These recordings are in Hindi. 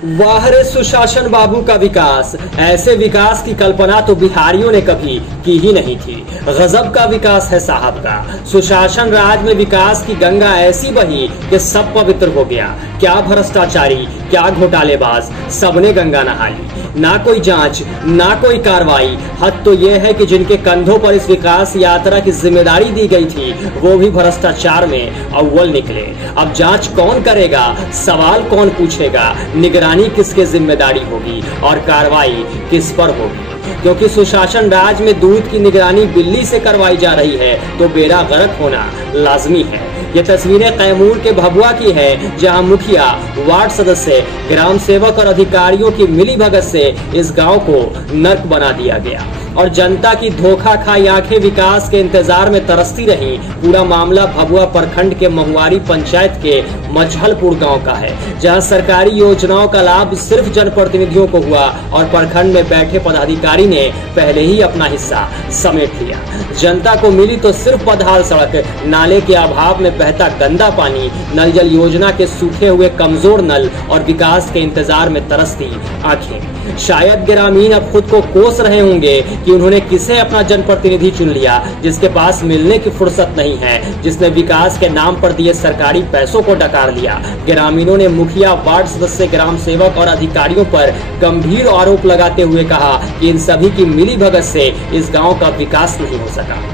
वाह रे सुशासन बाबू का विकास। ऐसे विकास की कल्पना तो बिहारियों ने कभी की ही नहीं थी। गजब का विकास है साहब का। सुशासन राज में विकास की गंगा ऐसी बही कि सब पवित्र हो गया। क्या भ्रष्टाचारी, क्या घोटालेबाज, सबने गंगा नहा ली। ना कोई जांच, ना कोई कार्रवाई। हद तो यह है कि जिनके कंधों पर इस विकास यात्रा की जिम्मेदारी दी गई थी वो भी भ्रष्टाचार में अव्वल निकले। अब जांच कौन करेगा, सवाल कौन पूछेगा, निगरानी किसके जिम्मेदारी होगी और कार्रवाई किस पर होगी। क्योंकि सुशासन राज में दूध की निगरानी बिल्ली से करवाई जा रही है तो बेड़ा गर्क होना लाजमी है। ये तस्वीरें कैमूर के भभुआ की है, जहां मुखिया, वार्ड सदस्य, ग्राम सेवक और अधिकारियों की मिलीभगत से इस गांव को नर्क बना दिया गया और जनता की धोखा खाई आंखें विकास के इंतजार में तरसती रही। पूरा मामला भभुआ प्रखंड के महुआरी पंचायत के मछलपुर गांव का है, जहां सरकारी योजनाओं का लाभ सिर्फ जनप्रतिनिधियों को हुआ और प्रखंड में बैठे पदाधिकारी ने पहले ही अपना हिस्सा समेट लिया। जनता को मिली तो सिर्फ बदहाल सड़क, नाले के अभाव में बहता गंदा पानी, नल जल योजना के सूखे हुए कमजोर नल और विकास के इंतजार में तरसती आंखें। शायद ग्रामीण अब खुद को कोस रहे होंगे कि उन्होंने किसे अपना जनप्रतिनिधि चुन लिया, जिसके पास मिलने की फुर्सत नहीं है, जिसने विकास के नाम पर दिए सरकारी पैसों को डकार लिया। ग्रामीणों ने मुखिया, वार्ड सदस्य, ग्राम सेवक और अधिकारियों पर गंभीर आरोप लगाते हुए कहा कि इन सभी की मिलीभगत से इस गांव का विकास नहीं हो सका।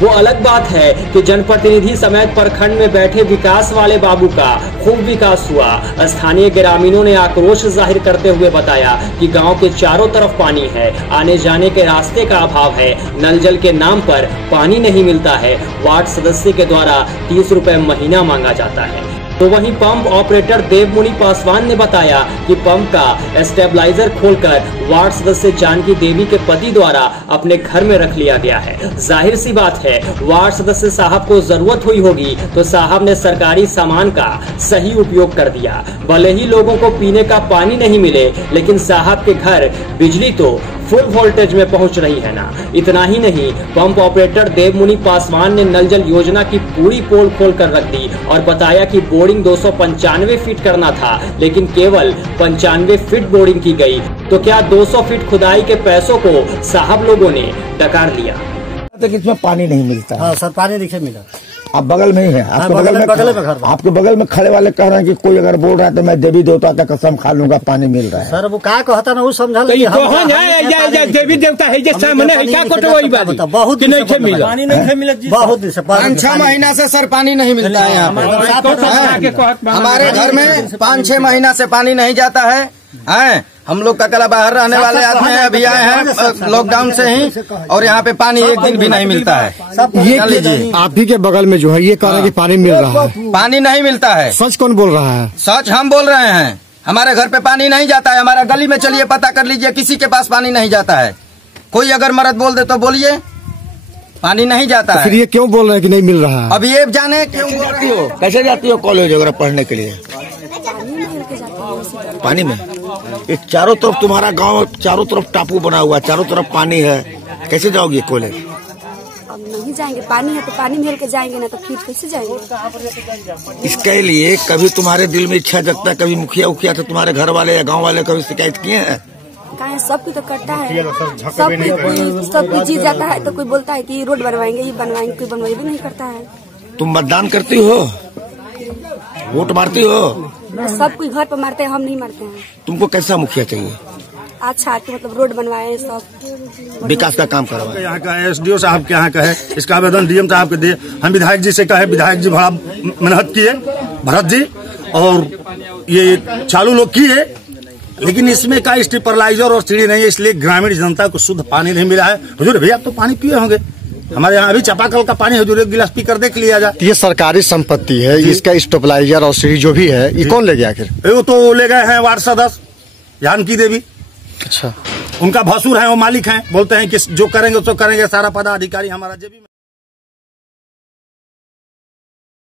वो अलग बात है कि जनप्रतिनिधि समेत प्रखंड में बैठे विकास वाले बाबू का खूब विकास हुआ। स्थानीय ग्रामीणों ने आक्रोश जाहिर करते हुए बताया कि गांव के चारों तरफ पानी है, आने जाने के रास्ते का अभाव है, नल जल के नाम पर पानी नहीं मिलता है। वार्ड सदस्य के द्वारा 30 रुपए महीना मांगा जाता है। तो वहीं पंप ऑपरेटर देवमुनि पासवान ने बताया कि पंप का स्टेबलाइजर खोलकर वार्ड सदस्य जानकी देवी के पति द्वारा अपने घर में रख लिया गया है। जाहिर सी बात है, वार्ड सदस्य साहब को जरूरत हुई होगी तो साहब ने सरकारी सामान का सही उपयोग कर दिया। भले ही लोगों को पीने का पानी नहीं मिले, लेकिन साहब के घर बिजली तो फुल वोल्टेज में पहुंच रही है ना। इतना ही नहीं, पंप ऑपरेटर देवमुनि पासवान ने नल जल योजना की पूरी पोल खोल कर रख दी और बताया कि बोरिंग 295 फीट करना था, लेकिन केवल 95 फीट बोरिंग की गई। तो क्या 200 फीट खुदाई के पैसों को साहब लोगों ने डकार लिया। तक इसमें पानी नहीं मिलता है। हाँ सर, पानी नहीं मिला। आप बगल में ही है, आपके बगल में खड़े वाले कह रहे हैं कि कोई अगर बोल रहा है तो मैं देवी देवता का कसम खा लूंगा पानी मिल रहा है। सर वो क्या कहता ना वो समझा देवी देवता है जो सामने है, क्या कहते वही बात बहुत नहीं मिला, पानी नहीं मिला। बहुत दिन से 5-6 महीना से सर पानी नहीं मिलता है यहाँ पे। हमारे घर में 5-6 महीना से पानी नहीं जाता है। हम लोग ककला बाहर रहने वाले आदमी हैं, अभी आए हैं लॉकडाउन से ही, और यहाँ पे पानी एक दिन भी नहीं मिलता है। ये लीजिए, आप ही के बगल में जो है ये कह रहे हैं कि पानी मिल रहा है। पानी नहीं मिलता है। सच कौन बोल रहा है? सच हम बोल रहे हैं। हमारे घर पे पानी नहीं जाता है। हमारा गली में चलिए पता कर लीजिए, किसी के पास पानी नहीं जाता है। कोई अगर मर्द बोल दे तो बोलिए, पानी नहीं जाता है। फिर ये क्यों बोल रहे हैं कि नहीं मिल रहा है? अब ये जाने क्यों बोल रही हो। कैसे जाती हो कॉलेज वगैरह पढ़ने के लिए? पानी में एक चारों तरफ तुम्हारा गांव चारों तरफ टापू बना हुआ, चारों तरफ पानी है, कैसे जाओगे कॉलेज? अब नहीं जाएंगे, पानी है तो पानी में के जाएंगे, ना तो फिर कैसे जाएंगे। इसके लिए कभी तुम्हारे दिल में इच्छा जगता है, कभी मुखिया उखिया तो तुम्हारे घर वाले या गांव वाले कभी शिकायत किए हैं? सब कोई तो करता है, सब कोई जीत जाता है तो कोई बोलता है कि रोड बनवाएंगे, ये बनवाएंगे, कोई बनवाई भी नहीं करता है। तुम मतदान करती हो, वोट मारती हो? सब कोई घर पर मारते हैं, हम नहीं मारते हैं। तुमको कैसा मुखिया चाहिए? अच्छा कि मतलब रोड बनवाए, सब विकास का काम करवाए। यहाँ का SDO साहब के यहाँ का है, इसका आवेदन DM साहब के दिए। हम विधायक जी से कहे, विधायक जी बड़ा मेहनत किए, भरत जी, और ये चालू लोग किए, लेकिन इसमें का स्ट्रिपरलाइजर और सीढ़ी नहीं है, इसलिए ग्रामीण जनता को शुद्ध पानी नहीं मिला है। हुजूर भैया आप तो पानी पिए होंगे, हमारे यहाँ अभी चापाकल का पानी हुजूर एक गिलास पी कर देख लिया जाए। ये सरकारी संपत्ति है, इसका स्टेबलाइजर और सीढ़ी जो भी है ये कौन ले गया आखिर? वो तो ले गए हैं वार्ड सदस्य जानकी देवी। अच्छा, उनका भसुर है, वो मालिक हैं, बोलते हैं कि जो करेंगे तो करेंगे, सारा पदाधिकारी हमारा जेबी में।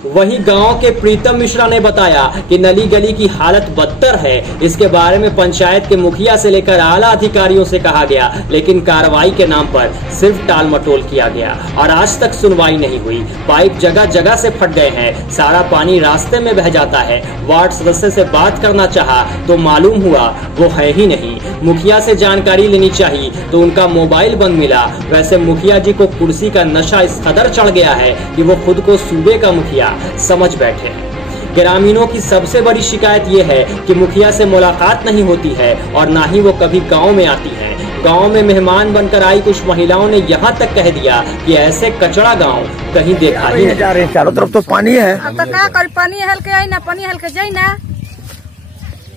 वहीं गांव के प्रीतम मिश्रा ने बताया कि नली गली की हालत बदतर है। इसके बारे में पंचायत के मुखिया से लेकर आला अधिकारियों से कहा गया, लेकिन कार्रवाई के नाम पर सिर्फ टाल मटोल किया गया और आज तक सुनवाई नहीं हुई। पाइप जगह जगह से फट गए हैं, सारा पानी रास्ते में बह जाता है। वार्ड सदस्य से बात करना चाहा तो मालूम हुआ वो है ही नहीं। मुखिया से जानकारी लेनी चाहिए तो उनका मोबाइल बंद मिला। वैसे मुखिया जी को कुर्सी का नशा इस कदर चढ़ गया है कि वो खुद को सूबे का मुखिया समझ बैठे हैं। ग्रामीणों की सबसे बड़ी शिकायत ये है कि मुखिया से मुलाकात नहीं होती है और ना ही वो कभी गांव में आती है। गांव में मेहमान बनकर आई कुछ महिलाओं ने यहाँ तक कह दिया कि ऐसे कचरा गांव कहीं देखा ही नहीं। जा रहे हैं, चारों तरफ तो पानी है। तो क्या कर, पानी हल्के आई ना, पानी हल्के जाई ना।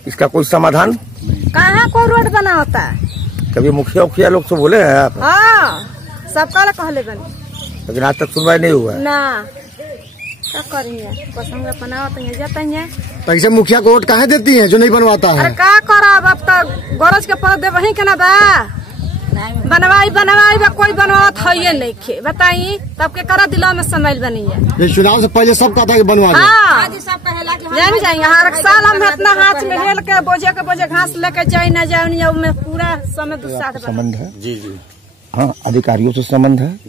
इसका कोई समाधान? कहाँ को रोड बना होता है? कभी मुखिया लोग तो बोले हैं आप? हाँ, सबका कहले बनी, लेकिन आज तक सुनवाई नहीं हुआ ना। क्या करेंगे, पसंद बनाते हैं जाते हैं। तो ऐसे मुखिया को वोट काहे देती है जो नहीं बनवाता है? अरे क्या करब, अब तो गरज के पर दे वही के ना बा। बनवाई बा कोई बनवात है ये नहीं खे, बताई तब के करा दिला में समय बनी है। ये चुनाव से पहले सब कहता है कि बनवा दे। हाँ, जानी जाएंगे हर साल हम इतना हाथ में हेल के बोझे घास लेके जाए ना जाए में पूरा समय दुस्साह संबंध है। जी जी हाँ, अधिकारियों से संबंध है।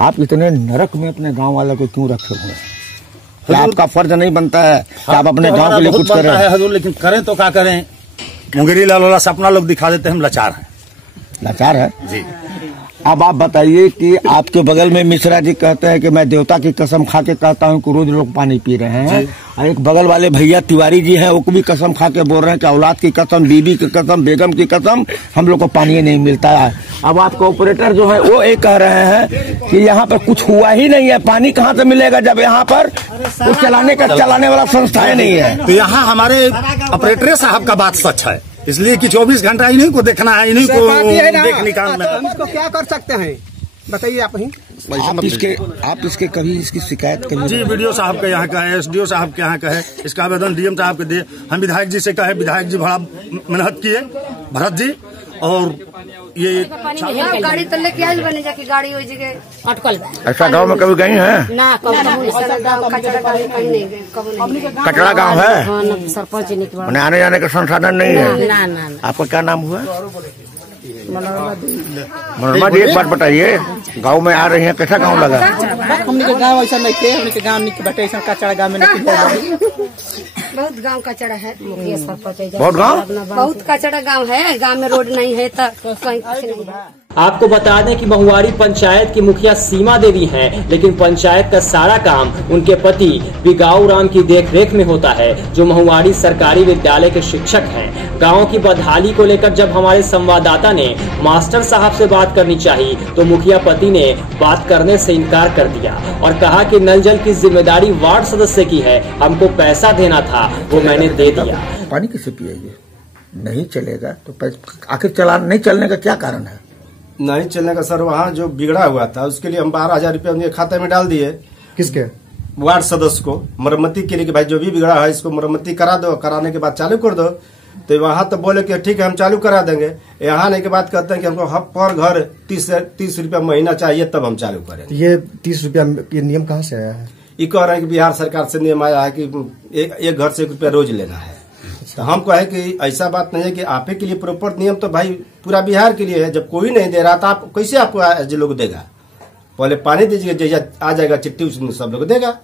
आप इतने नरक में अपने गांव वालों को क्यों रखे हुए हैं? क्या आपका फर्ज नहीं बनता है कि आप अपने गांव के लिए कुछ करें? हजूर, लेकिन करें तो क्या करें? मुंगेरी लाल वाला सपना लोग दिखा देते हैं, हम लाचार हैं। लाचार है जी। अब आप बताइए कि आपके बगल में मिश्रा जी कहते हैं कि मैं देवता की कसम खा के कहता हूँ कि रोज लोग पानी पी रहे हैं, और एक बगल वाले भैया तिवारी जी हैं, वो भी कसम खा के बोल रहे हैं कि औलाद की कसम, बीबी की कसम, बेगम की कसम, हम लोग को पानी नहीं मिलता है। अब आपका ऑपरेटर जो है वो एक कह रहे हैं कि यहाँ पर कुछ हुआ ही नहीं है, पानी कहाँ से मिलेगा जब यहाँ पर वो चलाने वाला संस्थाएं नहीं है। तो यहाँ हमारे ऑपरेटर साहब का बात सच है, इसलिए कि 24 घंटा इन्हीं को देखना है, इन्हीं को देखने का। हम इसको क्या कर सकते हैं बताइए आप ही। आप इसके कभी इसकी शिकायत करिए। जी, वीडियो साहब के यहाँ का है, SDO साहब के यहाँ का है, इसका आवेदन DM साहब के दिए। हम विधायक जी से कहे, विधायक जी बड़ा मेहनत किए, भरत जी, और ये गाड़ी तो लेके आई बने जाके गाड़ी हो जगह अटकल। ऐसा गांव में कभी गई हैं? ना कचरा गांव है, सरपंच आने जाने का संसाधन नहीं है। ना। आपका क्या नाम हुआ? मनोरमा जी, एक बात बताइए, गांव में आ रही हैं, कैसा गांव लगा? हमने के गांव ऐसा नहीं थे, हमने के गांव नहीं बटे ऐसा कचरा गांव में नहीं। बहुत गांव कचरा है, मुखिया सरपंच बहुत कचरा गांव है, गांव में रोड नहीं है तो कहीं कुछ नहीं है। आपको बता दें कि महुआरी पंचायत की मुखिया सीमा देवी हैं, लेकिन पंचायत का सारा काम उनके पति बिगाऊ राम की देखरेख में होता है, जो महुआरी सरकारी विद्यालय के शिक्षक हैं। गांव की बदहाली को लेकर जब हमारे संवाददाता ने मास्टर साहब से बात करनी चाहिए तो मुखिया पति ने बात करने से इनकार कर दिया और कहा कि नल जल की जिम्मेदारी वार्ड सदस्य की है, हमको पैसा देना था वो मैंने दे दिया। पानी किसे पिएंगे? नहीं चलेगा तो आखिर नहीं चलने का क्या कारण है? नहीं चलने का सर, वहाँ जो बिगड़ा हुआ था उसके लिए हम 12,000 रुपया उनके खाते में डाल दिए। किसके? वार्ड सदस्य को, मरम्मती के लिए कि भाई जो भी बिगड़ा है इसको मरम्मती करा दो, कराने के बाद चालू कर दो। तो वहाँ तो बोले कि ठीक है हम चालू करा देंगे, यहाँ आने के बाद कहते हैं कि हमको पर घर 30 रुपया महीना चाहिए तब हम चालू करेंगे। ये 30 रुपया ये नियम कहाँ से आया है? ये कह रहे हैं कि बिहार सरकार से नियम आया है कि एक घर से 1 रुपया रोज लेना है। तो हम कहे कि ऐसा बात नहीं है कि आप ही के लिए प्रॉपर नियम तो भाई पूरा बिहार के लिए है। जब कोई नहीं दे रहा तो आप कैसे आपको लोग देगा? पहले पानी दीजिए, जैसा आ जाएगा चिट्ठी उसमें सब लोग देगा।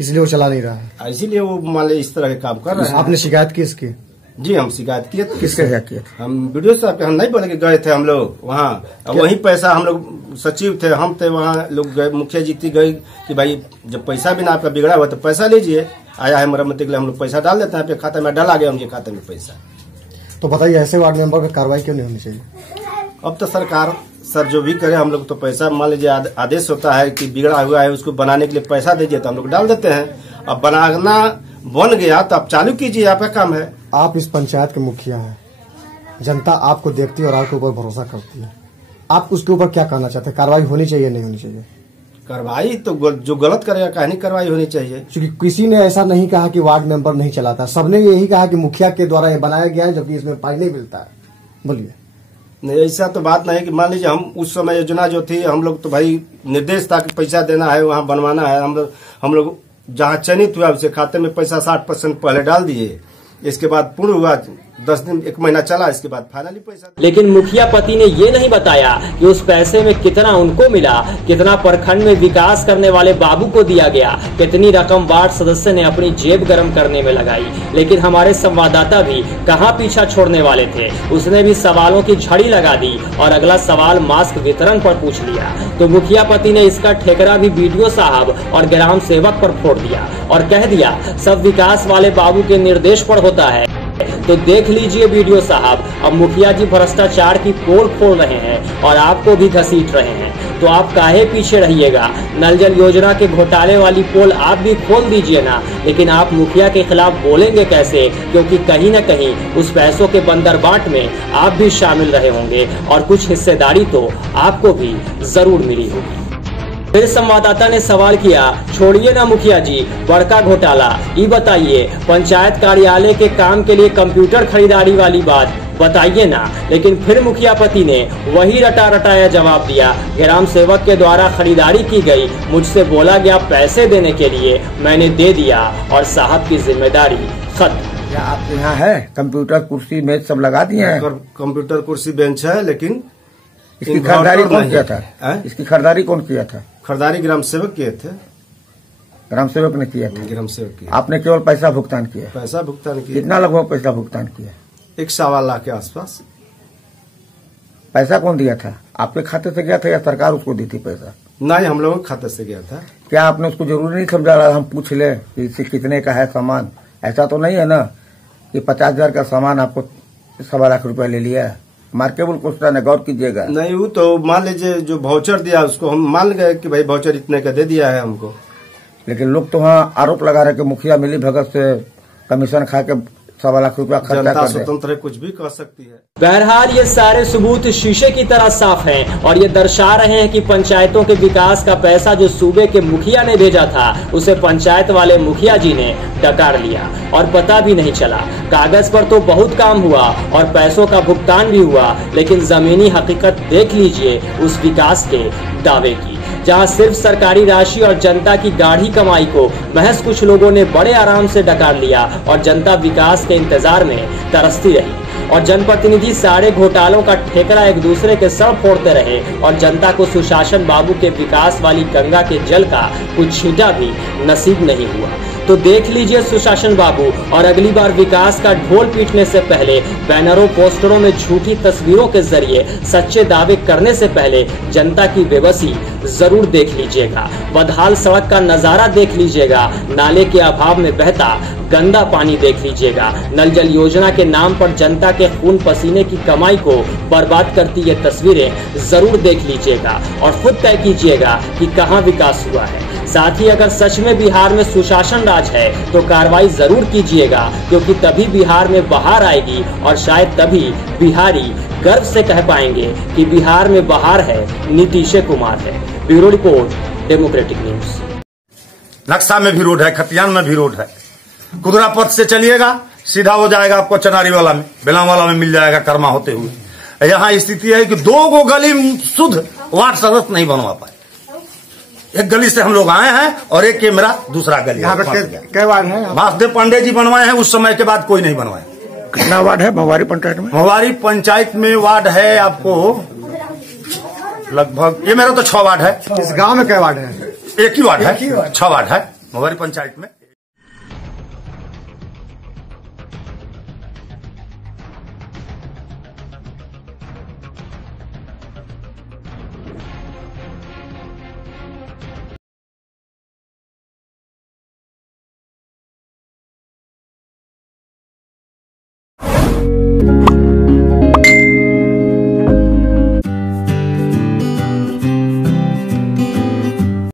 इसलिए वो चला नहीं रहा है, इसीलिए वो मान लीजिए इस तरह के काम कर रहे हैं। आपने शिकायत की इसकी? जी, हम शिकायत किए। किसके किए? हम वीडियो साहब के, हम नहीं बोले कि गए थे हम लोग वहाँ, वही पैसा हम लोग सचिव थे, हम थे वहाँ, लोग गए, मुखिया जी थी गई कि भाई जब पैसा भी ना आपका बिगड़ा हुआ तो पैसा लीजिए, आया है मरम्मती के लिए, हम लोग पैसा डाल देते हैं आपके खाते में, डाला गया उनके खाते में पैसा। तो बताइए ऐसे वार्ड मेंबर पर कार्रवाई क्यों नहीं होनी चाहिए? अब तो सरकार सर जो भी करे, हम लोग तो पैसा, मान लीजिए आदेश होता है कि बिगड़ा हुआ है उसको बनाने के लिए पैसा दीजिए तो हम लोग डाल देते हैं। अब बनाना बन गया तो आप चालू कीजिए, आपका काम है। आप इस पंचायत के मुखिया हैं, जनता आपको देखती है और आपके ऊपर भरोसा करती है, आप उसके ऊपर क्या कहना चाहते हैं? कार्रवाई होनी चाहिए नहीं होनी चाहिए? कार्रवाई तो जो गलत करेगा कहीं कार्रवाई होनी चाहिए। क्योंकि किसी ने ऐसा नहीं कहा कि वार्ड मेंबर नहीं चलाता, सबने यही कहा कि मुखिया के द्वारा ये बनाया गया है, जबकि इसमें पानी नहीं मिलता है। बोलिए। नहीं, ऐसा तो बात नहीं कि मान लीजिए हम उस समय योजना जो थी हम लोग तो भाई निर्देश था कि पैसा देना है, वहाँ बनवाना है। हम लोग जहाँ चयनित हुआ उसके खाते में पैसा 60% पहले डाल दिए। इसके बाद पूर्ण हुआ 10 दिन 1 महीना चला, इसके बाद फाइनली पैसा। लेकिन मुखिया पति ने ये नहीं बताया कि उस पैसे में कितना उनको मिला, कितना प्रखंड में विकास करने वाले बाबू को दिया गया, कितनी रकम वार्ड सदस्य ने अपनी जेब गर्म करने में लगाई। लेकिन हमारे संवाददाता भी कहां पीछा छोड़ने वाले थे, उसने भी सवालों की झड़ी लगा दी और अगला सवाल मास्क वितरण पर पूछ लिया। तो मुखिया पति ने इसका ठेकरा भी बीडीओ साहब और ग्राम सेवक पर फोड़ दिया और कह दिया सब विकास वाले बाबू के निर्देश पर होता है। तो देख लीजिए वीडियो साहब, अब मुखिया जी भ्रष्टाचार की पोल खोल रहे हैं और आपको भी घसीट रहे हैं। तो आप काहे पीछे रहिएगा, नल जल योजना के घोटाले वाली पोल आप भी खोल दीजिए ना। लेकिन आप मुखिया के खिलाफ बोलेंगे कैसे, क्योंकि कहीं न कहीं उस पैसों के बंदरबाट में आप भी शामिल रहे होंगे और कुछ हिस्सेदारी तो आपको भी जरूर मिली होगी। फिर संवाददाता ने सवाल किया, छोड़िए ना मुखिया जी बड़का घोटाला, ये बताइए पंचायत कार्यालय के काम के लिए कंप्यूटर खरीदारी वाली बात बताइए ना। लेकिन फिर मुखिया पति ने वही रटा रटाया जवाब दिया, ग्राम सेवक के द्वारा खरीदारी की गई, मुझसे बोला गया पैसे देने के लिए, मैंने दे दिया और साहब की जिम्मेदारी खत्म। क्या आपके यहाँ है कंप्यूटर कुर्सी मेज सब लगा दिए हैं? कंप्यूटर कुर्सी बेंच है, लेकिन इसकी खरीदारी कौन किया था? इसकी खरीदारी कौन किया था? खरीदारी ग्राम सेवक किए थे। ग्राम सेवक ने किया था? ग्राम सेवक किया। आपने केवल पैसा भुगतान किया? पैसा भुगतान किया। कितना लगभग पैसा भुगतान किया? 1.25 लाख के आसपास। पैसा कौन दिया था? आपके खाते से गया था या सरकार उसको दी थी पैसा? नहीं, हम लोगों के खाते से गया था। क्या आपने उसको जरूरी नहीं समझा रहा हम पूछ ले कि इसे कितने का है सामान? ऐसा तो नहीं है ना कि 50,000 का सामान आपको 1.25 लाख रुपया ले लिया है। मार्केबल क्वेश्चन है, गौर कीजिएगा। नहीं, वो तो मान लीजिए जो वाउचर दिया उसको हम मान गए कि भाई वाउचर इतने का दे दिया है हमको। लेकिन लोग तो वहाँ आरोप लगा रहे कि मुखिया मिली भगत से कमीशन खा के 1.25 लाख रुपया खर्चा कर दे। स्वतंत्र है, कुछ भी कह सकती है। बहरहाल ये सारे सबूत शीशे की तरह साफ हैं और ये दर्शा रहे हैं कि पंचायतों के विकास का पैसा जो सूबे के मुखिया ने भेजा था उसे पंचायत वाले मुखिया जी ने डकार लिया और पता भी नहीं चला। कागज पर तो बहुत काम हुआ और पैसों का भुगतान भी हुआ, लेकिन जमीनी हकीकत देख लीजिए उस विकास के दावे की, जहां सिर्फ सरकारी राशि और जनता की गाढ़ी कमाई को महज कुछ लोगों ने बड़े आराम से डकार लिया और जनता विकास के इंतजार में तरसती रही और जनप्रतिनिधि सारे घोटालों का ठेकरा एक दूसरे के सर फोड़ते रहे और जनता को सुशासन बाबू के विकास वाली गंगा के जल का कुछ छींटा भी नसीब नहीं हुआ। तो देख लीजिए सुशासन बाबू, और अगली बार विकास का ढोल पीटने से पहले, बैनरों पोस्टरों में झूठी तस्वीरों के जरिए सच्चे दावे करने से पहले जनता की बेबसी जरूर देख लीजिएगा। बदहाल सड़क का नजारा देख लीजिएगा, नाले के अभाव में बहता गंदा पानी देख लीजिएगा, नल जल योजना के नाम पर जनता के खून पसीने की कमाई को बर्बाद करती ये तस्वीरें जरूर देख लीजिएगा और खुद तय कीजिएगा कि कहां विकास हुआ है। साथ ही अगर सच में बिहार में सुशासन राज है तो कार्रवाई जरूर कीजिएगा, क्योंकि तभी बिहार में बहार आएगी और शायद तभी बिहारी गर्व से कह पाएंगे कि बिहार में बहार है, नीतीश कुमार है। Bureau report, democratic news. नक्शा में भी रोड है, खतियान में भी रोड है। कुदरा पथ से चलिएगा सीधा हो जाएगा आपको चनारी वाला में, बेलाम वाला में मिल जाएगा कर्मा होते हुए। यहाँ स्थिति है कि 2 गो गली शुद्ध वार्ड सदस्य नहीं बनवा पाए। एक गली से हम लोग आए हैं और एक के मेरा दूसरा गली। यहाँ पर क्या वार्ड है? वासुदेव पांडे जी बनवाए हैं, उस समय के बाद कोई नहीं बनवाया। कितना वार्ड है महुआरी पंचायत में? महुआरी पंचायत में वार्ड है आपको लगभग, ये मेरा तो 6 वार्ड है। इस गांव में क्या वार्ड है? एक ही वार्ड है, 6 वार्ड है महुआरी पंचायत में।